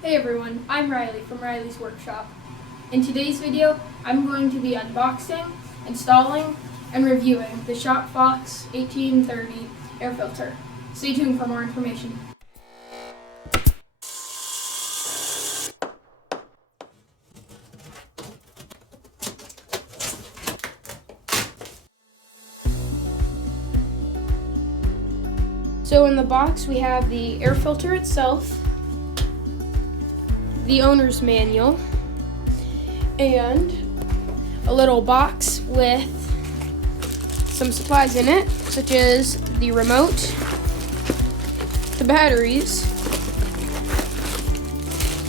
Hey everyone, I'm Riley from Riley's Workshop. In today's video, I'm going to be unboxing, installing, and reviewing the W1830 air filter. Stay tuned for more information. So in the box we have the air filter itself, the owner's manual, and a little box with some supplies in it, such as the remote, the batteries,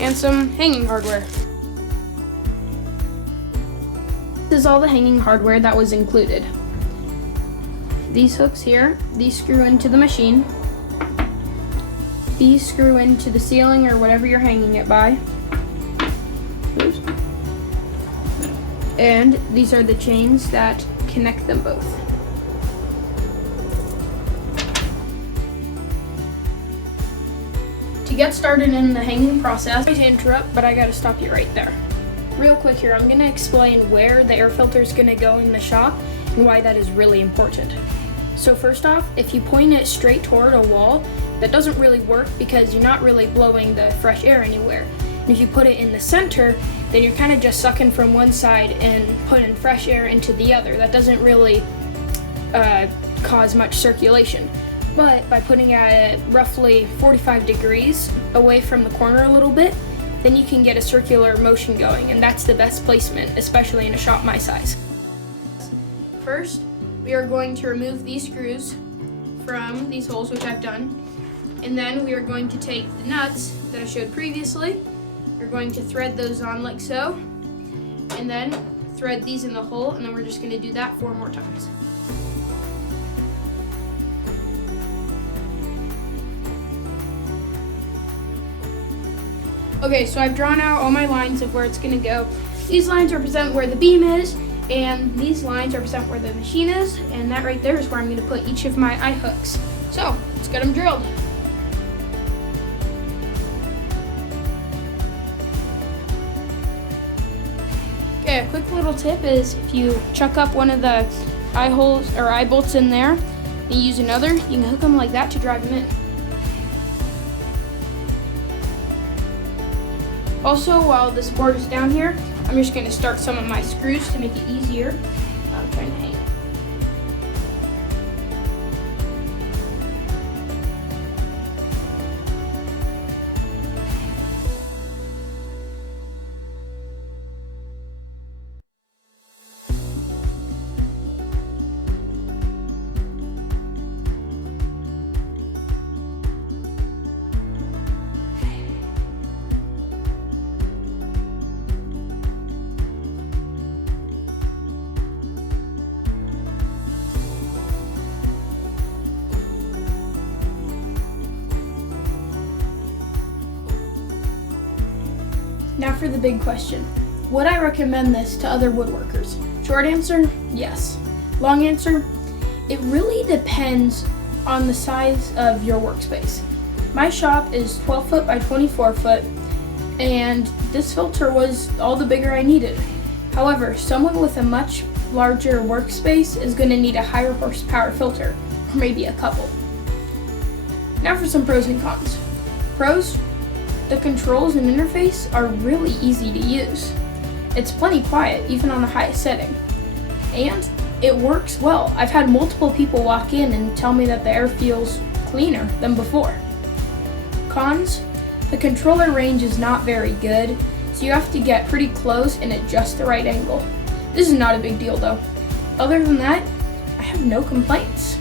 and some hanging hardware. This is all the hanging hardware that was included. These hooks here, these screw into the machine. These screw into the ceiling or whatever you're hanging it by. Oops. And these are the chains that connect them both. To get started in the hanging process, sorry to interrupt, but I gotta stop you right there. Real quick here, I'm gonna explain where the air filter is gonna go in the shop and why that is really important. So first off, if you point it straight toward a wall, that doesn't really work because you're not really blowing the fresh air anywhere. And if you put it in the center, then you're kind of just sucking from one side and putting fresh air into the other. That doesn't really cause much circulation. But by putting it at roughly 45 degrees away from the corner a little bit, then you can get a circular motion going, and that's the best placement, especially in a shop my size. First, we are going to remove these screws from these holes, which I've done, and then we are going to take the nuts that I showed previously. We're going to thread those on like so, and then thread these in the hole, and then we're just going to do that 4 more times. Okay, so I've drawn out all my lines of where it's going to go. These lines represent where the beam is, and these lines represent where the machine is, and that right there is where I'm going to put each of my eye hooks. So, let's get them drilled. Okay, a quick little tip is if you chuck up one of the eye holes or eye bolts in there and you use another, you can hook them like that to drive them in. Also, while this board is down here, I'm just going to start some of my screws to make it easier. I'm trying to hang. Now for the big question. Would I recommend this to other woodworkers? Short answer, yes. Long answer, it really depends on the size of your workspace. My shop is 12 foot by 24 foot, and this filter was all the bigger I needed. However, someone with a much larger workspace is going to need a higher horsepower filter, or maybe a couple. Now for some pros and cons. Pros, the controls and interface are really easy to use. It's plenty quiet, even on the highest setting. And it works well. I've had multiple people walk in and tell me that the air feels cleaner than before. Cons, the controller range is not very good, so you have to get pretty close and at just the right angle. This is not a big deal though. Other than that, I have no complaints.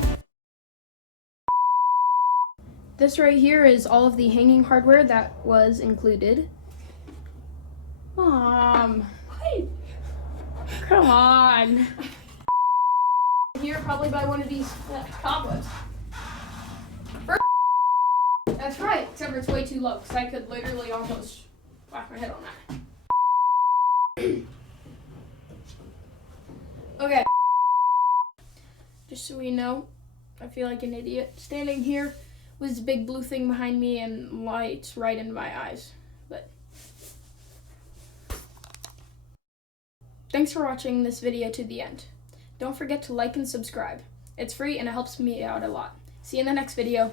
This right here is all of the hanging hardware that was included. Mom, come on. Here, probably buy one of these cobwebs. That's right, except for it's way too low, because I could literally almost whack my head on that. Okay. Just so we know, I feel like an idiot standing here with this big blue thing behind me and lights right into my eyes. but thanks for watching this video to the end. Don't forget to like and subscribe. It's free and it helps me out a lot. See you in the next video.